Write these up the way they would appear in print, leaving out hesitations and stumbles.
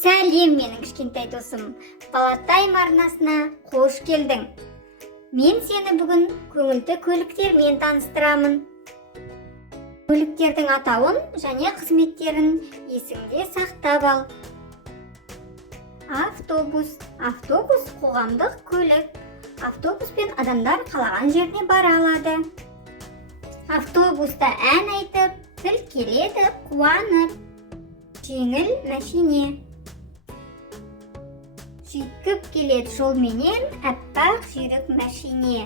Сәлем, менің кішкентай досым. Балатайым арнасына қош келдің. Мен сені бүгін көңілді көліктермен таныстырамын. Көліктердің атауын және қызметтерін есіңде сақтап ал. Автобус. Автобус қоғамдық көлік. Автобуспен адамдар қалаған жеріне бара алады. Автобуста ән айтып, тіл келеді, қуанып. Жеңіл мәшине. Жүйткіп келеді жолменен әппақ жүйрік мәшине.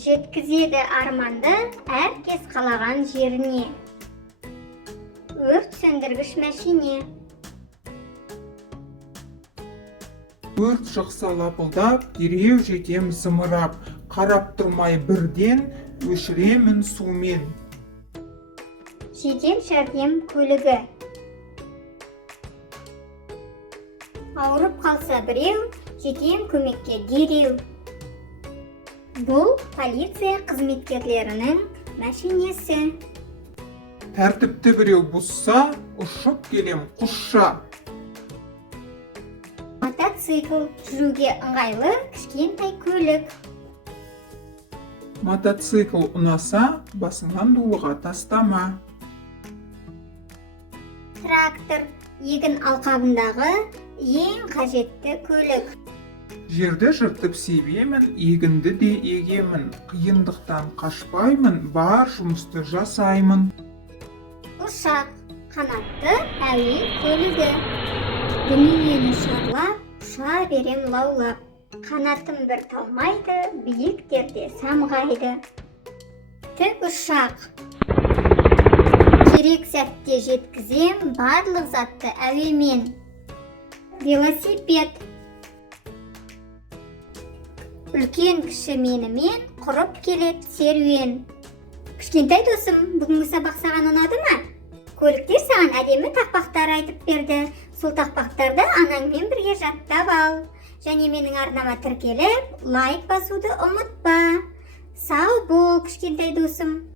Жеткізеді арманды әркез қалаған жеріне. Өрт сөндіргіш мәшине. Өрт шықса лапылдап, дереу жетем зымырап, қарап тұрмай бірден өшіремін сумен. Жедел жәрдем көлігі. Ауырып қалса біреу, жетем көмекке дереу. Бұл полиция қызметкерлерінің мәшинесі. Тәртіпті біреу бұзса, ұшып келем құшша. Мотоцикл. Жүруге ыңғайлы кішкентай көлік. Мотоцикл ұнаса, басыңнан дулыға тастама. Трактор. Егін алқабындағы ең қажетті көлік. Жерді жыртып себемін, егінді де егемін. Қиындықтан қашпаймын, бар жұмысты жасаймын. Ұшақ. Қанатты әуе көлігі. Дүниені шарлап, ұша берем лаулап. Қанатым бір талмайды, биіктерде самғайды. Тік ұшақ. Керек сәтте жеткізем барлық затты әуемен. Велосипед. Үлкен кіші менімен құрып келеді серуен. Кішкентай досым, бүгінгі сабақ саған ұнады ма? Көліктер саған әдемі тақпақтар айтып берді. Сол тақпақтарды анаңмен бірге жаттап ал. Және менің арнама тіркеліп, лайк басуды ұмытпа. Сау бол, кішкентай досым.